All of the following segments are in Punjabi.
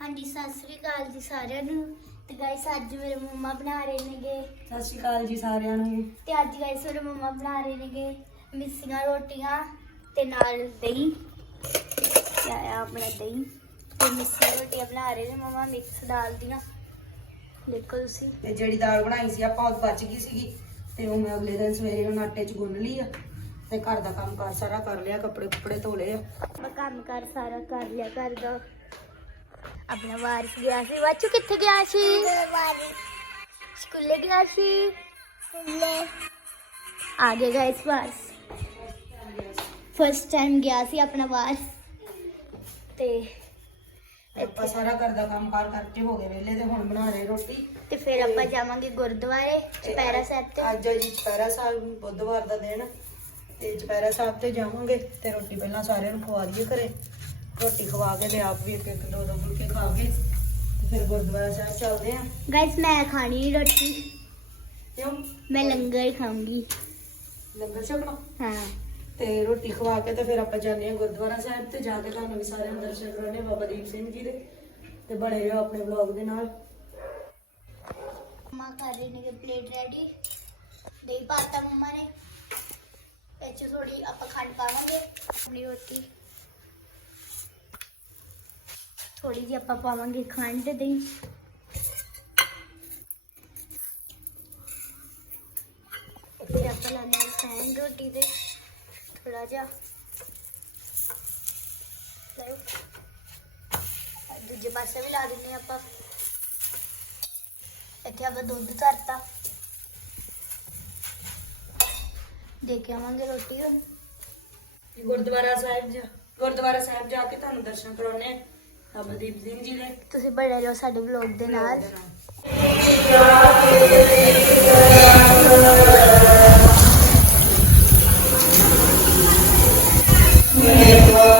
ਹਾਂਜੀ ਸਤਿ ਸ੍ਰੀ ਅਕਾਲ ਜੀ ਸਾਰਿਆਂ ਨੂੰ। ਤੇ ਗਾਇਸ ਅੱਜ ਮੇਰੇ ਮੰਮਾ ਬਣਾ ਰਹੇ ਨੇਗੇ। ਸਤਿ ਸ਼੍ਰੀ ਅਕਾਲ ਜੀ ਸਾਰਿਆਂ ਨੂੰ। ਤੇ ਅੱਜ ਗਾਇਸ ਮੇਰੇ ਮੰਮਾ ਬਣਾ ਰਹੇ ਨੇਗੇ ਮਿੱਸੀਆਂ ਰੋਟੀਆਂ ਤੇ ਨਾਲ ਦਹੀਂ। ਤੇ ਆਇਆ ਆਪਣਾ ਦਹੀਂ। ਤੇ ਮਿੱਸੀਆਂ ਰੋਟੀਆਂ ਬਣਾ ਰਹੇ ਨੇ ਮੰਮਾ ਮਿਕਸ ਦਾਲ ਦੀਆਂ। ਦੇਖੋ ਤੁਸੀਂ। ਤੇ ਜਿਹੜੀ ਦਾਲ ਬਣਾਈ ਸੀ ਆਪਾਂ ਉਹ ਬਚ ਗਈ ਸੀਗੀ। ਤੇ ਉਹ ਮੈਂ ਅਗਲੇ ਦਿਨ ਸਵੇਰੇ ਉਹਨਾਂ ਆਟੇ 'ਚ ਗੁੰਨ ਲਈ ਆ। ਤੇ ਘਰ ਦਾ ਕੰਮ ਕਾਰ ਸਾਰਾ ਕਰ ਲਿਆ ਕੱਪੜੇ ਕੁੱਪੜੇ ਧੋ ਲਏ ਆ। ਮੈਂ ਕੰਮ ਕਰ ਸਾਰਾ ਕਰ ਲਿਆ ਘਰ ਦਾ। ਆਪਣਾ ਵਾਰਿਸ ਗਿਆ ਸੀ। ਵਾਚੂ ਕਿੱਥੇ ਗਿਆ ਸੀ? ਸਕੂਲੇ ਗਿਆ ਸੀ। ਸਕੂਲੇ। ਆ ਗਿਆ ਗਾਇਸ ਵਾਰਿਸ। ਫਸਟ ਟਾਈਮ ਗਿਆ ਸੀ ਆਪਣਾ ਵਾਰਿਸ। ਤੇ ਆਪਾਂ ਸਾਰਾ ਘਰ ਦਾ ਕੰਮ ਕਾਰ ਕਰਕੇ ਹੋ ਗਏ ਵੇਲੇ ਤੇ ਹੁਣ ਬਣਾ ਰਹੇ ਰੋਟੀ। ਤੇ ਫਿਰ ਆਪਾਂ ਜਾਵਾਂਗੇ ਗੁਰਦੁਆਰੇ ਚੁਪਹਿਰਾ ਸਾਹਿਬ ਤੇ। ਅੱਜ ਹੈ ਜੀ ਚੁਪਹਿਰਾ ਸਾਹਿਬ ਬੁੱਧਵਾਰ ਦਾ ਦਿਨ ਤੇ ਚੁਪਹਿਰਾ ਸਾਹਿਬ ਤੇ ਜਾਵਾਂਗੇ ਤੇ ਰੋਟੀ ਪਹਿਲਾਂ ਸਾਰਿਆਂ ਨੂੰ ਖਵਾ ਦਈਏ ਘਰੇ। ਰੋਟੀ ਖਵਾ ਕੇ ਤੇ ਆਪ ਵੀ ਇੱਕ ਇੱਕ ਦੋ ਦੋ ਫੁਲਕੇ ਖਾ ਕੇ ਤੇ ਫਿਰ ਗੁਰਦੁਆਰਾ ਸਾਹਿਬ ਚੱਲਦੇ ਆ। ਗਾਇਸ ਮੈਂ ਖਾਣੀ ਨੀ ਰੋਟੀ। ਕਿਉਂ? ਮੈਂ ਲੰਗਰ ਹੀ ਖਾਊਂਗੀ। ਲੰਗਰ ਛਕਣਾ ਹਾਂ। ਤੇ ਰੋਟੀ ਖਵਾ ਕੇ ਤੇ ਫਿਰ ਆਪਾਂ ਜਾਂਦੇ ਹਾਂ ਗੁਰਦੁਆਰਾ ਸਾਹਿਬ ਤੇ ਜਾ ਕੇ ਤੁਹਾਨੂੰ ਵੀ ਸਾਰਿਆਂ ਨੂੰ ਦਰਸ਼ਨ ਕਰਾਉਣੇ ਬਾਬਾ ਦੀਪ ਸਿੰਘ ਜੀ ਦੇ। ਤੇ ਬਣੇ ਰਹੋ ਆਪਣੇ ਵਲੌਗ ਦੇ ਨਾਲ। ਮੰਮਾ ਕਰ ਰਹੇ ਨੇ ਪਲੇਟ ਰੈਡੀ ਦਹੀਂ ਪਾਤਾ ਮੰਮਾ ਨੇ। ਇਹ 'ਚ ਥੋੜੀ ਆਪਾਂ ਖੰਡ ਪਾਵਾਂਗੇ ਆਪਣੀ ਰੋਟੀ। ਥੋੜੀ ਜਿਹੀ ਆਪਾਂ ਪਾਵਾਂਗੇ ਖੰਡ ਦੇ ਫਿਰ ਆਪਾਂ ਹਾਂ ਫੈਨ ਰੋਟੀ ਦੇ ਥੋੜਾ ਜਿਹਾ। ਲਾਓ। ਦੂਜੇ ਪਾਸੇ ਵੀ ਲਾ ਦਿੰਦੇ ਹਾਂ ਆਪਾਂ। ਇੱਥੇ ਆਪਾਂ ਦੁੱਧ ਧਰਤਾ। ਦੇ ਕੇ ਆਵਾਂਗੇ ਰੋਟੀ ਹੁਣ। ਗੁਰਦੁਆਰਾ ਸਾਹਿਬ ਜਾ ਗੁਰਦੁਆਰਾ ਸਾਹਿਬ ਜਾ ਕੇ ਤੁਹਾਨੂੰ ਦਰਸ਼ਨ ਕਰਾਉਣੇ ਬਾਬਾ ਦੀਪ ਸਿੰਘ ਜੀ ਦੇ ਤੁਸੀਂ ਬਣੇ ਰਹੋ ਸਾਡੇ ਵਲੌਗ ਦੇ ਨਾਲ। ਚਲੋ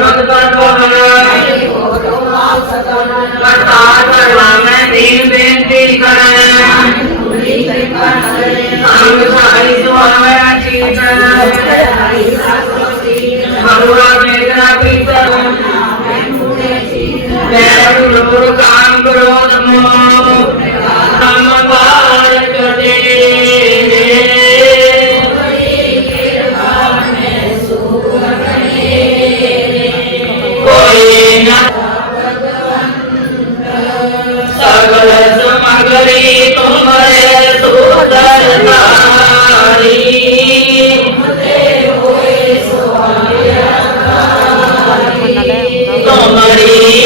Almighty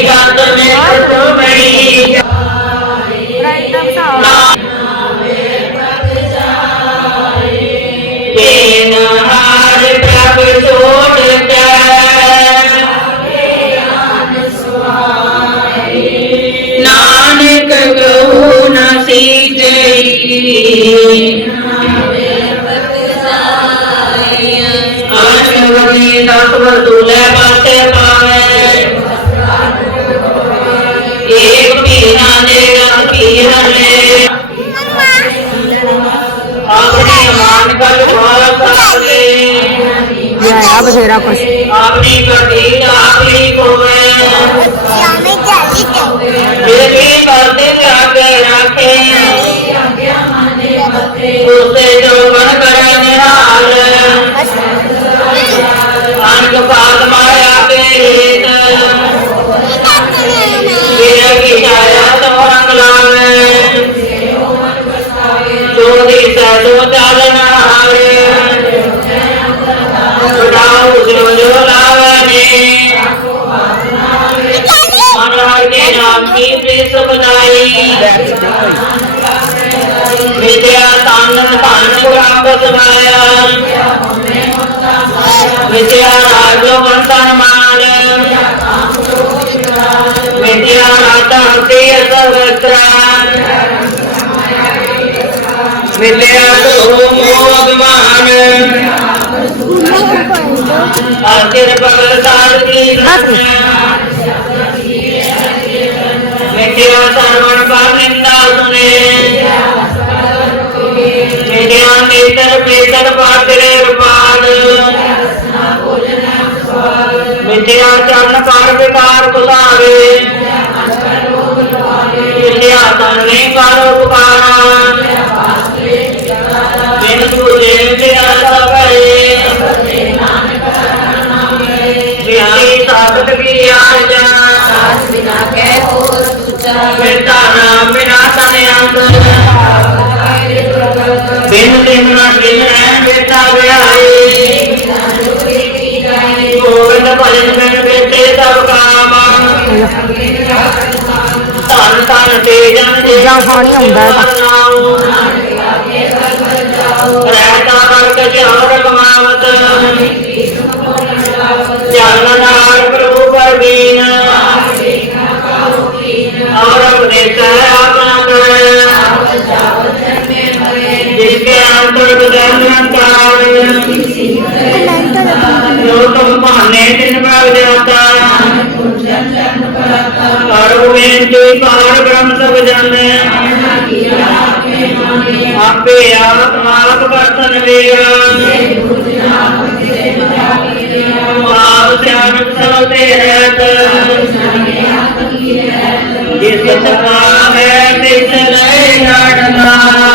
ਆ ਬਥੇਰਾ ਕੁਛ। ਆਪਣੀ ਕਟੀ ਆਪਣੀ ਕੋਵੇ। ਜਾਣੇ ਚਾਹੀਦੇ ਜੇ ਵੀ ਕਰਦੇ ਆਗੇ ਰੱਖੇ। ਉਸੇ ਜੋ ਬਨ ਕਰੇ ਨਿਹਾਲ। ਅਨਕ ਪਾਤ ਮਾਇਆ ਕੇ ਹੇਤ ਇਹ ਕੀ ਜਾਇਆ ਤੋ ਰੰਗ ਲਾਵੇ। ਜੋ ਦੀ ਸੋ ਚਾਲਨ ਕੀ ਵਿਦਿਆ ਤਾਨਨ ਧਨ ਪ੍ਰਾਪਤ ਸਮਾਇਆ ਵਿਦਿਆ ਰਾਜੋ ਵੰਤਨ ਮਾਨ। ਵਿਦਿਆ ਰਾਤਾ ਹਸਤੀ ਸਰਵਤਰਾ ਵਿਦਿਆ ਧੋ ਮੋਹ ਅਭਿਮਾਨ ਆਖਿਰ ਭਗਤ ਸਾਧ ਕੀ ਵਿਦਿਆ ਸਰਵਣ ਪਰ ਨਿੰਦਾ ਸੁਨੇ ਵਿਦਿਆ ਨੇਤਰ ਪੇਤਰ ਪਾਤਰੇ ਰਪਾਦ ਵਿਦਿਆ ਚਰਨ ਕਰ ਵਿਕਾਰ ਕੁਲਾਰੇ ਵਿਦਿਆ ਤਨੇ ਕਰ ਉਪਕਾਰਾ ਬਿਨ ਗੁਰੇ ਵਿਦਿਆ ਮਿਟਾ ਨਾਮ ਬਿਨਾ ਤਨ ਅੰਦਰ ਬਿਨ ਦਿਨ ਨਾ ਦਿਨ ਹੈ ਬੇਟਾ ਵਿਆਹੀ। ਗੋਬਿੰਦ ਭਜਨ ਮੈਂ ਬੇਟੇ ਤਬ ਕਾਮ। ਧਨ ਧਨ ਤੇ ਜਨ ਚੀਜ਼ਾਂ ਖਾਣੀਆਂ ਹੁੰਦਾ ਇਹਦਾ। ਰਹਿਤਾ ਵਰਤ ਜਿਉ ਰਗਮਾਵਤ ਜਨ ਜੋ ਤੁਮ ਭਾਣੇ ਤਿਨ ਭਾਗ ਜਾਤਾ ਕਰ ਹੋਵੇਂ ਤੇ ਭਾਣ ਬ੍ਰਹਮ ਸਭ ਜਾਣੈ ਆਪੇ ਆਪ ਆਪ ਵਰਤਨ ਵੇਰ ਆਪ ਧਿਆਨ ਸਭ ਤੇ ਰਹਿਤ ਜਿਸ ਸਤਾ ਹੈ ਤਿਸ ਲੈ ਜਾਣਨਾ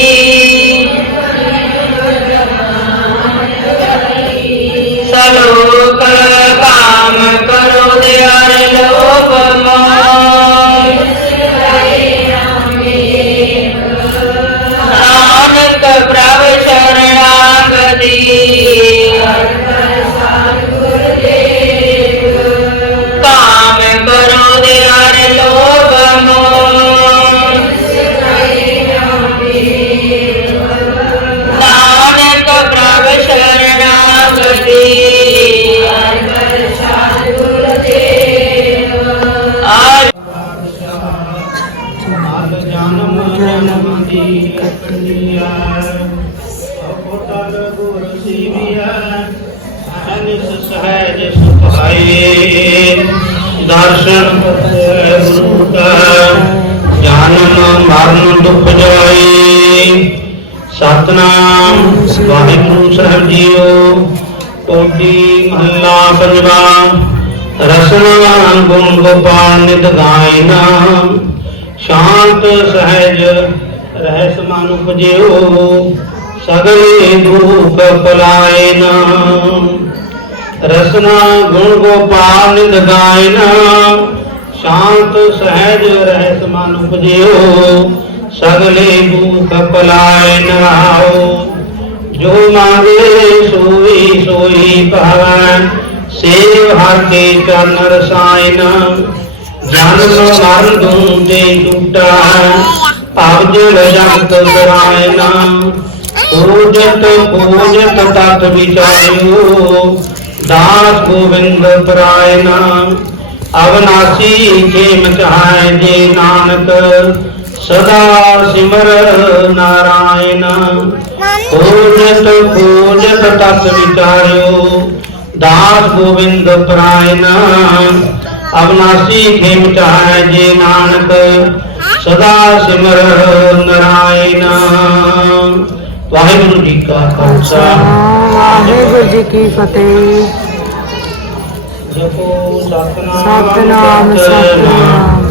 ਸਲੋਕ ਕਾਮ ਸਤਨਾਮ। ਵਾਹਿਗੁਰੂ ਸਾਹਿਬ ਜੀਓ। ਕੋਟੀ ਮਹੱਲਾ ਪੰਜਵਾ। ਰਸਨਾ ਗੁਣ ਗੋਪਾਲ ਨਿਤ ਗਾਇਨਾ ਸ਼ਾਂਤ ਸਹਿਜ ਰਹਿਸ ਮਨ ਉਪਜਿਓ। ਸਗਲੇ ਦੁਖ ਪਲਾਇਨਾ ਰਸਨਾ ਗੁਣ ਗੋਪਾਲ ਨਿਤ ਗਾਇਨਾ ਸ਼ਾਂਤ ਸਹਿਜ ਰਹਿਸ ਮਨ ਉਪਜਿਓ। ਸਗਲੇ ਦੁਖ ਪਲਾਇਨਾ ਆਓ। ਜੋ ਮੰਗੇ ਸੋਈ ਸੋਈ ਭਾਵੈ ਸੇਵ ਹਰ ਚਰਨ ਰਸਾਇਨ ਜਨਮ ਮਰਨ ਦੂੰ ਤੇ ਟੂਟਾ ਅਵਜਲ ਜਗਤ ਸਰਾਇਨਾ ਪੂਜਤ ਪੂਜਤ ਤਤ ਵਿਚਾਰਿਓ, ਦਾਸ ਗੋਬਿੰਦ ਪਰਾਇਨਾ ਅਵਨਾਸੀ ਖੇਮ ਚਾਹੈ ਜੇ ਨਾਨਕ ਸਦਾ ਸਿਮਰ ਨਾਰਾਇਣ। ਪੂਜਤ ਪੂਜਤ ਤਤ ਵਿਚਾਰਿਓ ਦਾਸ ਗੋਬਿੰਦ ਪਰਾਇਨ ਅਬਨਾਸੀ ਖੇਮ ਚਾਹੈ ਜੇ ਨਾਨਕ ਸਦਾ ਸਿਮਰ ਨਾਰਾਇਣ। ਵਾਹਿਗੁਰੂ ਜੀ ਕਾ ਖਾਲਸਾ। ਵਾਹਿਗੁਰੂ ਜੀ ਕੀ ਫਤਿਹ। ਜਪੋ ਸਤਨਾਮ ਸਤਨਾਮ।